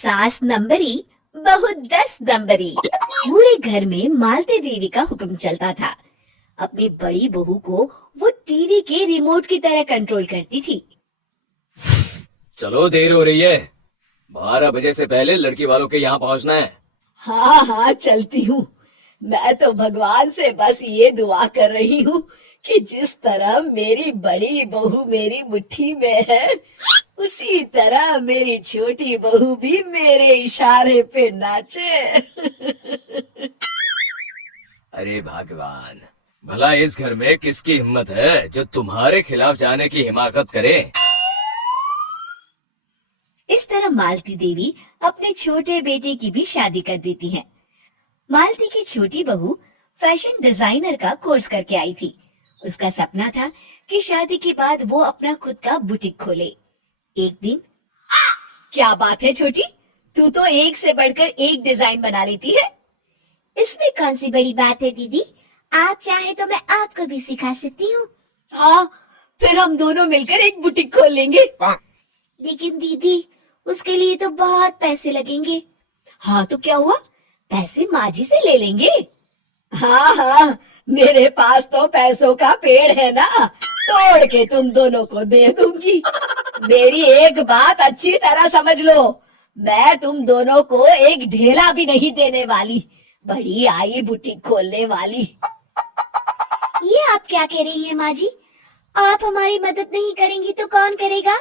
सास नंबरी, बहू 10 नंबरी। पूरे घर में मालती देवी का हुक्म चलता था। अपनी बड़ी बहू को वो टीवी के रिमोट की तरह कंट्रोल करती थी। चलो, देर हो रही है। 12 बजे से पहले लड़की वालों के यहाँ पहुँचना है। हाँ हाँ, चलती हूँ। मैं तो भगवान से बस ये दुआ कर रही हूँ कि जिस तरह मेरी बड़ी बहू मेरी मुट्ठी में है, उसी तरह मेरी छोटी बहू भी मेरे इशारे पे नाचे। अरे भगवान, भला इस घर में किसकी हिम्मत है जो तुम्हारे खिलाफ जाने की हिमाकत करे। इस तरह मालती देवी अपने छोटे बेटे की भी शादी कर देती है। मालती की छोटी बहू फैशन डिजाइनर का कोर्स करके आई थी। उसका सपना था कि शादी के बाद वो अपना खुद का बुटीक खोले। एक दिन, क्या बात है छोटी, तू तो एक से बढ़कर एक डिजाइन बना लेती है। इसमें कौन सी बड़ी बात है दीदी, आप चाहे तो मैं आपको भी सिखा सकती हूँ। हाँ, फिर हम दोनों मिलकर एक बुटीक खोल लेंगे। लेकिन दीदी, उसके लिए तो बहुत पैसे लगेंगे। हाँ तो क्या हुआ, पैसे माँ जी से ले लेंगे। हाँ हाँ, मेरे पास तो पैसों का पेड़ है ना, तोड़ के तुम दोनों को दे दूंगी। मेरी एक बात अच्छी तरह समझ लो, मैं तुम दोनों को एक ढेला भी नहीं देने वाली, बड़ी आई बुटीक खोलने वाली। ये आप क्या कह रही हैं माँ जी? आप हमारी मदद नहीं करेंगी तो कौन करेगा?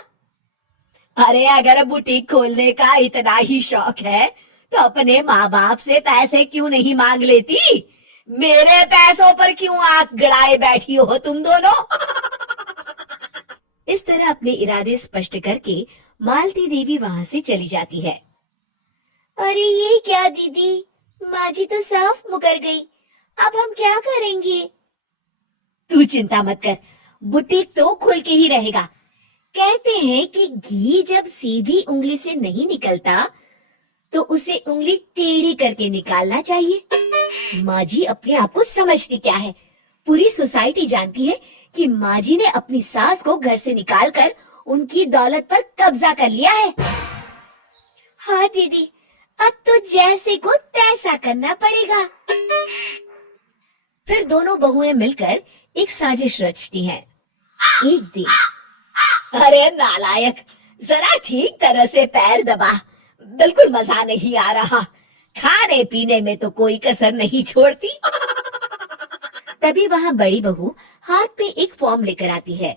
अरे अगर बुटीक खोलने का इतना ही शौक है तो अपने माँ बाप से पैसे क्यों नहीं मांग लेती? मेरे पैसों पर क्यों आंख गड़ाए बैठी हो तुम दोनों? इस तरह अपने इरादे स्पष्ट करके मालती देवी वहां से चली जाती है। अरे ये क्या दीदी, माँ जी तो साफ मुकर गई, अब हम क्या करेंगे? तू चिंता मत कर, बुटीक तो खुल के ही रहेगा। कहते हैं कि घी जब सीधी उंगली से नहीं निकलता तो उसे उंगली टेढ़ी करके निकालना चाहिए। माँ जी अपने आप को समझती क्या है? पूरी सोसाइटी जानती है कि माँ जी ने अपनी सास को घर से निकालकर उनकी दौलत पर कब्जा कर लिया है। हाँ दीदी, अब तो जैसे को तैसा करना पड़ेगा। फिर दोनों बहुएं मिलकर एक साजिश रचती हैं। एक दिन, अरे नालायक, जरा ठीक तरह से पैर दबा, बिल्कुल मजा नहीं आ रहा। खाने पीने में तो कोई कसर नहीं छोड़ती। तभी वहां बड़ी बहू हाथ पे एक फॉर्म लेकर आती है।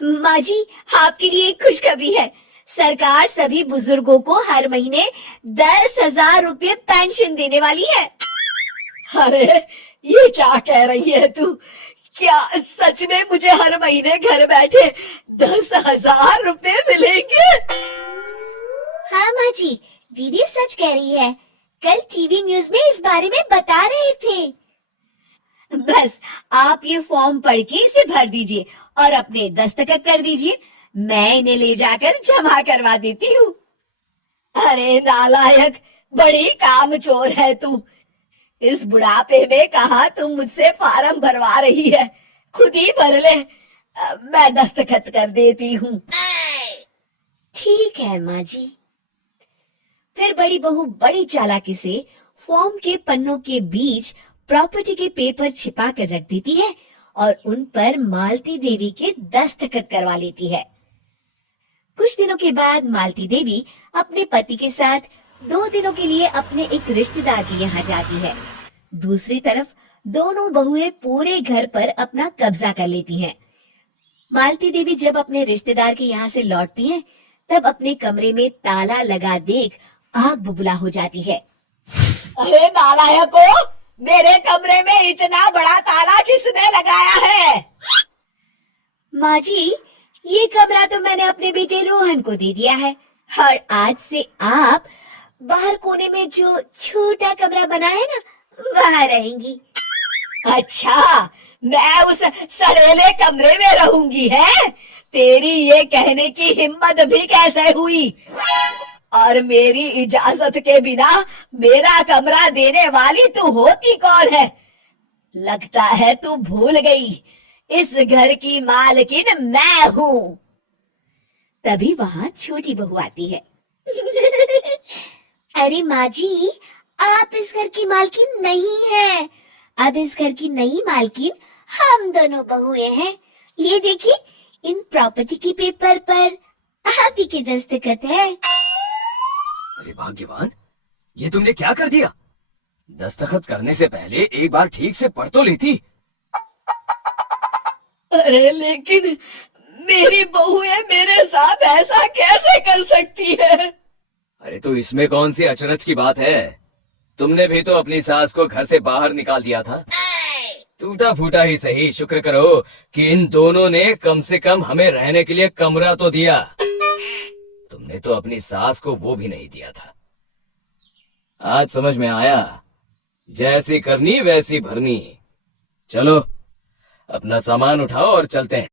माँ जी, आपके लिए एक खुशखबरी है। सरकार सभी बुजुर्गों को हर महीने 10,000 रुपये पेंशन देने वाली है। अरे ये क्या कह रही है तू? क्या सच में मुझे हर महीने घर बैठे 10,000 रुपये मिलेंगे? हाँ माँ जी, दीदी सच कह रही है। कल टीवी न्यूज में इस बारे में बता रहे थे। बस आप ये फॉर्म पढ़ के इसे भर दीजिए और अपने दस्तखत कर दीजिए। मैं इन्हें ले जाकर जमा करवा देती हूँ। अरे नालायक, बड़ी कामचोर है तू। इस बुढ़ापे में कहा तुम मुझसे फार्म भरवा रही है, खुद ही भर ले। मैं दस्तखत कर देती हूँ। ठीक है माँ जी। फिर बड़ी बहू बड़ी चालाकी से फॉर्म के पन्नों के बीच प्रॉपर्टी के पेपर छिपा कर रख देती है और उन पर मालती देवी के दस्तखत करवा लेती है। कुछ दिनों के बाद मालती देवी अपने पति के साथ 2 दिनों के लिए अपने एक रिश्तेदार के यहाँ जाती है। दूसरी तरफ दोनों बहुएं पूरे घर पर अपना कब्जा कर लेती हैं। मालती देवी जब अपने रिश्तेदार के यहाँ से लौटती हैं, तब अपने कमरे में ताला लगा देख आग बुबुला हो जाती है। अरे नालायको, मेरे कमरे में इतना बड़ा ताला किसने लगाया है? माँ जी, ये कमरा तो मैंने अपने बेटे रोहन को दे दिया है और आज से आप बाहर कोने में जो छोटा कमरा बना है ना, वहाँ रहेंगी। अच्छा, मैं उस सड़ेले कमरे में रहूंगी है? तेरी ये कहने की हिम्मत भी कैसे हुई? और मेरी इजाजत के बिना मेरा कमरा देने वाली तू होती कौन है? लगता है तू भूल गई, इस घर की मालकिन मैं हूँ। तभी वहां छोटी बहू आती है। अरे माँ जी, आप इस घर की मालकिन नहीं है। अब इस घर की नई मालकिन हम दोनों बहुएं हैं। ये देखिए, इन प्रॉपर्टी के पेपर पर आप ही के दस्तखत है। अरे भाग्यवान, ये तुमने क्या कर दिया? दस्तखत करने से पहले एक बार ठीक से पढ़ तो लेती। अरे लेकिन मेरी बहुएं मेरे साथ ऐसा कैसे कर सकती है? अरे तो इसमें कौन सी अचरज की बात है? तुमने भी तो अपनी सास को घर से बाहर निकाल दिया था। टूटा फूटा ही सही, शुक्र करो कि इन दोनों ने कम से कम हमें रहने के लिए कमरा तो दिया। तुमने तो अपनी सास को वो भी नहीं दिया था। आज समझ में आया, जैसी करनी वैसी भरनी। चलो, अपना सामान उठाओ और चलते हैं।